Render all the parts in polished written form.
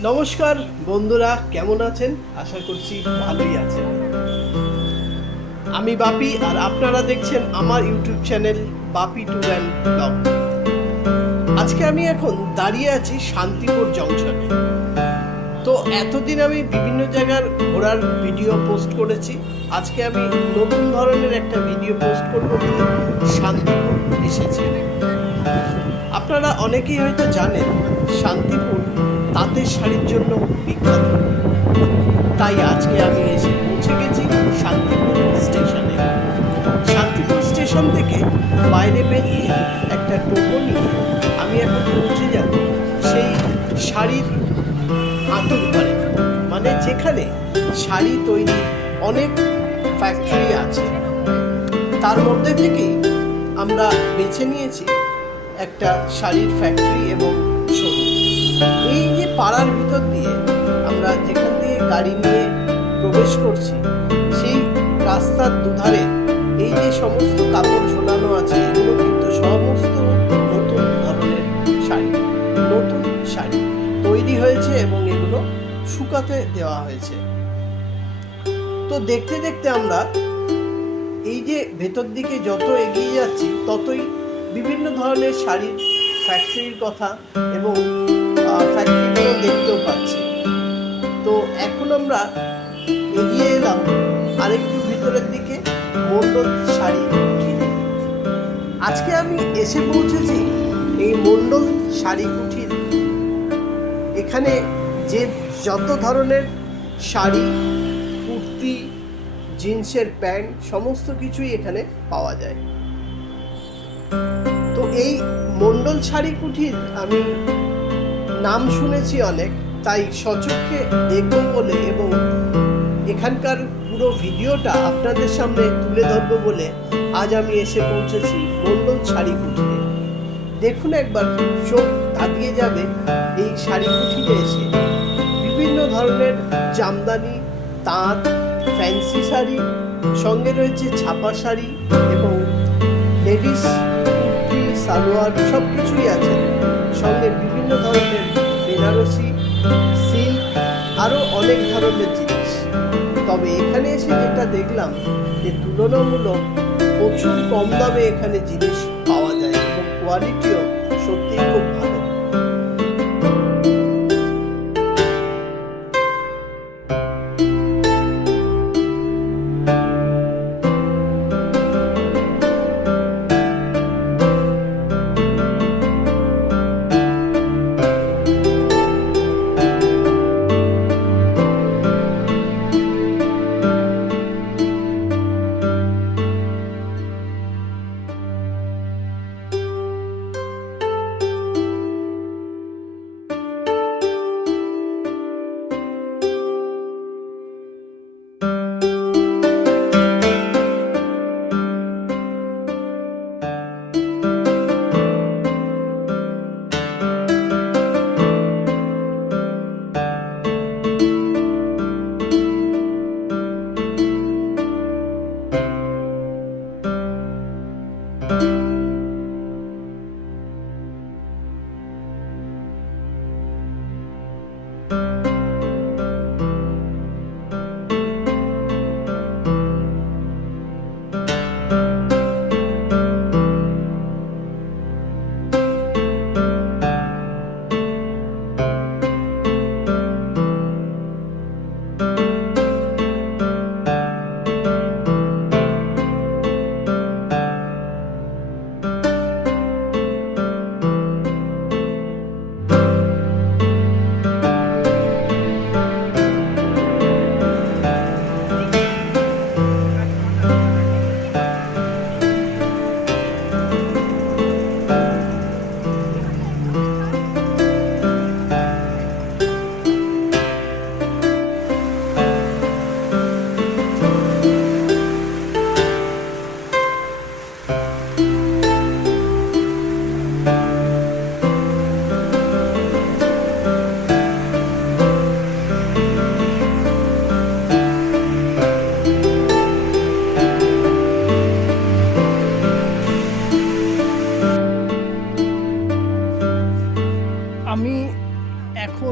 নমস্কার বন্ধুরা, কেমন আছেন? আশা করছি ভালোই আছেন। আমি বাপি আর আপনারা দেখছেন আমার YouTube channel Bapi tour and blog. আজকে আমি এখন দাঁড়িয়ে আছি শান্তিপুর জংশনে। তো এতদিন আমি বিভিন্ন জায়গার ঘোরার ভিডিও পোস্ট করেছি। আজকে আমি নতুন ধরনের একটা ভিডিও পোস্ট করব বলে শান্তিপুর এসেছি। আপনারা অনেকেই হয়তো জানেন শান্তিপুর তাঁতের শাড়ির জন্য বিখ্যাত। তাই আজকে আমি এসে পৌঁছে গেছি শান্তিপুর স্টেশনে। শান্তিপুর স্টেশন থেকে বাইরে বেরিয়ে একটা টোটো নিয়ে আমি এখন পৌঁছে যাব সেই শাড়ির আঁতুর ঘরে, মানে যেখানে শাড়ি তৈরি অনেক ফ্যাক্টরি আছে। তার মধ্যে থেকেই আমরা বেছে নিয়েছি একটা শাড়ির ফ্যাক্টরি এবং শোরুম। এই যে পাড়ার ভিতর দিয়ে আমরা যেখান দিয়ে গাড়ি নিয়ে প্রবেশ করছি, সেই রাস্তার দুধারে এই যে সমস্ত কাপড় ঝোলানো আছে, এগুলো কিন্তু সমস্ত নতুন ধরনের শাড়ি, নতুন শাড়ি তৈরি হয়েছে এবং এগুলো শুকাতে দেওয়া হয়েছে। তো দেখতে দেখতে আমরা এই যে ভেতর দিকে যত এগিয়ে যাচ্ছি ততই বিভিন্ন ধরনের শাড়ির ফ্যাক্টরির কথা এবং ফ্যাক্টরিগুলো দেখতেও পাচ্ছি। তো এখন আমরা এগিয়ে এলাম আরেকটু ভিতরের দিকে, মণ্ডল শাড়ি কুঠিরে। আজকে আমি এসে পৌঁছেছি এই মণ্ডল শাড়ি কুঠির। এখানে যে যত ধরনের শাড়ি, কুর্তি, জিন্সের প্যান্ট সমস্ত কিছুই এখানে পাওয়া যায়। তো এই মণ্ডল শাড়ি কুঠির আমি নাম শুনেছি অনেক, তাই সচক্ষে দেখব বলে এবং এখানকার পুরো ভিডিওটা আপনাদের সামনে তুলে ধরবো বলে আজ আমি এসে পৌঁছেছি মণ্ডল শাড়ি কুঠিরে। দেখুন, একবার চোখ ধাঁধিয়ে যাবে এই শাড়ি কুঠিরে এসে। বিভিন্ন ধরনের জামদানি, তাঁত, ফ্যান্সি শাড়ি, সঙ্গে রয়েছে ছাপা শাড়ি এবং লেডিস কুর্তি, সালোয়ার সব কিছুই আছে। সঙ্গে বিভিন্ন ধরনের বেনারসি, সিল্ক, আরও অনেক ধরনের জিনিস। তবে এখানে এসে যেটা দেখলাম যে তুলনামূলক প্রচুর কম দামে এখানে জিনিস পাওয়া যায় এবং কোয়ালিটিও সত্যিই খুব ভালো।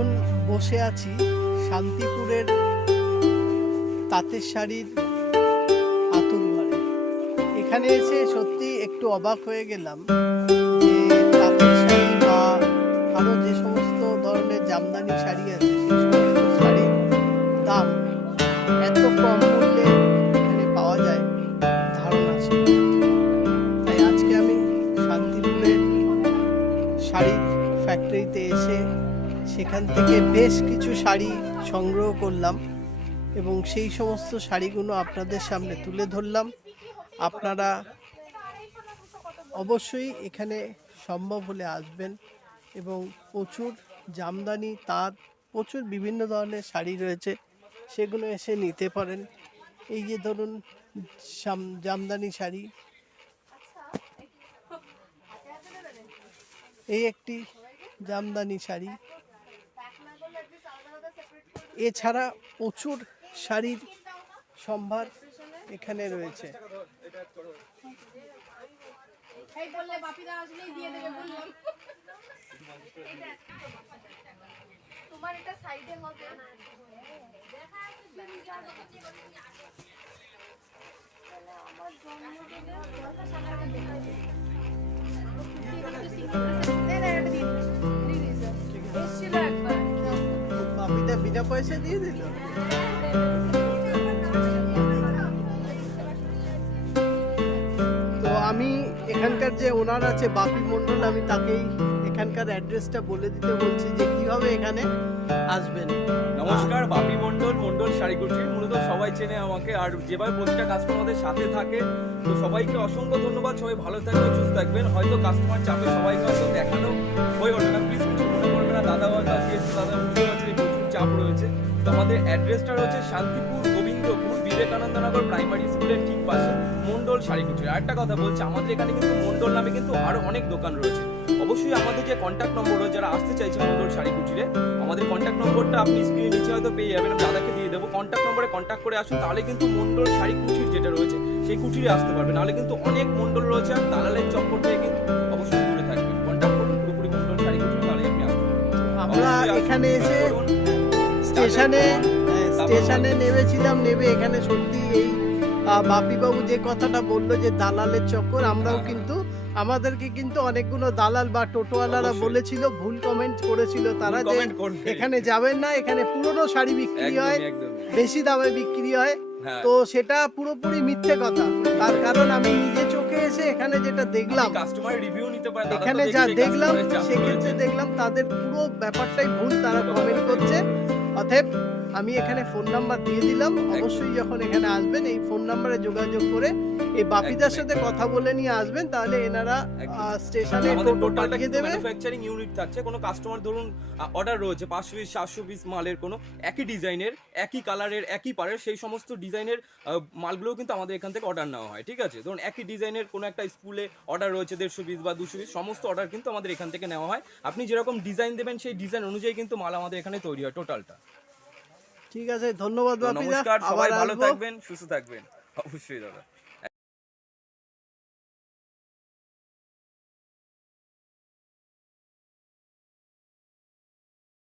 এখন বসে আছি শান্তিপুরের তাঁতের শাড়ির আতুর ঘরে। এখানে এসে সত্যি একটু অবাক হয়ে গেলাম যে তাঁতের শাড়ি বা আরও যে সমস্ত ধরনের জামদানি শাড়ি আছে সেই সমস্ত শাড়ির দাম এত কম মূল্যে এখানে পাওয়া যায় ধারণা ছিল না। তাই আজকে আমি শান্তিপুরের শাড়ির ফ্যাক্টরিতে এসে সেখান থেকে বেশ কিছু শাড়ি সংগ্রহ করলাম এবং সেই সমস্ত শাড়িগুলো আপনাদের সামনে তুলে ধরলাম। আপনারা অবশ্যই এখানে সম্ভব হলে আসবেন এবং প্রচুর জামদানি তাঁত প্রচুর বিভিন্ন ধরনের শাড়ি রয়েছে, সেগুলো এসে নিতে পারেন। এই যে ধরুন জামদানি শাড়ি, এই একটি জামদানি শাড়ি, এছাড়া প্রচুর শাড়ির সম্ভার এখানে রয়েছে। বাপিটা বিনা পয়সা দিয়ে দিল। তো আমি এখানকার যে ওনার আছে বাপি মণ্ডল, আমি তাকেই এখানকার অ্যাড্রেসটা বলে দিতে বলছি যে কিভাবে এখানে আসবেন। নমস্কার, বাপি মণ্ডল, মণ্ডল শাড়ি কুটির। মূলত সবাই চেনে আমাকে, আর যেভাবে প্রতিটা কাস্টমারদের সাথে থাকে, তো সবাইকে অসংখ্য ধন্যবাদ। সবাই ভালো থাকবেন, সুস্থ থাকবেন। হয়তো কাস্টমার চাপে সবাইকে হয়তো দেখানো হয়ে ওঠে না, প্লিজ কিছু মনে করবে না। দাদা হয়তো আজকে এসে দাদা বুঝতে পারছে প্রচুর চাপ রয়েছে। তো আমাদের অ্যাড্রেসটা রয়েছে শান্তিপুর গোবিন্দপুর বিবেকানন্দনগর প্রাইমারি স্কুলের ঠিক পাশে মণ্ডল শাড়ি কুটির। আরেকটা কথা বলছি, আমাদের এখানে কিন্তু মণ্ডল নামে কিন্তু আরো অনেক দোকান রয়েছে। অবশ্যই আমাদের যে কন্ট্যাক্ট নম্বর রয়েছে, যারা আসতে চাইছে মণ্ডল শাড়ি কুটিরে, আমাদের কন্ট্যাক্ট নম্বরটা আপনি স্ক্রিনের নিচে হয়তো পেয়ে যাবেন, আমি দাদাকে দিয়ে দেবো। কন্ট্যাক্ট নম্বরে কন্ট্যাক্ট করে আসুন, তাহলে কিন্তু মণ্ডল শাড়ি কুটির যেটা রয়েছে সেই কুটিরে আসতে পারবেন। নাহলে কিন্তু অনেক মণ্ডল রয়েছে, আর দালালের চক্কর থেকে কিন্তু অবশ্যই দূরে থাকবেন। কন্ট্যাক্ট করুন পুরোপুরি মণ্ডল শাড়ি কুটির, তাহলে আপনি আসতে পারবেন। আমরা এখানে এসে স্টেশনে নেমেছিলাম, নেমে এখানে সত্যি এই বাপিবাবু যে কথাটা বললো যে দালালের চক্কর, আমরাও কিন্তু আমাদেরকে কিন্তু অনেকগুলো দালাল বা টোটোওয়ালারা বলেছিল, ভুল কমেন্ট করেছিল তারা যে এখানে যাবেন না, এখানে পুরনো শাড়ি বিক্রি হয়, বেশি দামে বিক্রি হয়। তো সেটা পুরোপুরি মিথ্যে কথা। তার কারণ আমি নিজে চোখে এসে এখানে যেটা দেখলাম, কাস্টমার রিভিউ নিতে পারেন, এখানে যা দেখলাম সেক্ষেত্রে দেখলাম তাদের পুরো ব্যাপারটাই ভুল, তারা কমেন্ট করছে। অতএব আমি এখানে ফোন নাম্বার দিয়ে দিলাম, অবশ্যই যখন এখানে আসবেন এই ফোন নাম্বারে যোগাযোগ করে এই বাপিদার সাথে কথা বলে নিয়ে আসবেন, তাহলে এনারা স্টেশনে টোটো পাঠিয়ে দেবে। ম্যানুফ্যাকচারিং ইউনিট থাকছে, কোনো কাস্টমার ধরুন অর্ডার রয়েছে 500 পিস 700 পিস মালের, কোনো একই ডিজাইনের একই কালারের একই পারের সেই সমস্ত ডিজাইনের মালগুলোও কিন্তু আমাদের এখান থেকে অর্ডার নেওয়া হয়। ঠিক আছে, ধরুন একই ডিজাইনের কোনো একটা স্কুলে অর্ডার রয়েছে 150 পিস বা 200 পিস, সমস্ত অর্ডার কিন্তু আমাদের এখান থেকে নেওয়া হয়। আপনি যেরকম ডিজাইন দেবেন সেই ডিজাইন অনুযায়ী কিন্তু মাল আমাদের এখানে তৈরি হয় টোটালটা। ঠিক আছে, ধন্যবাদ বাপিদা। নমস্কার, সবাই ভালো থাকবেন, সুস্থ থাকবেন, অবশ্যই দাদা।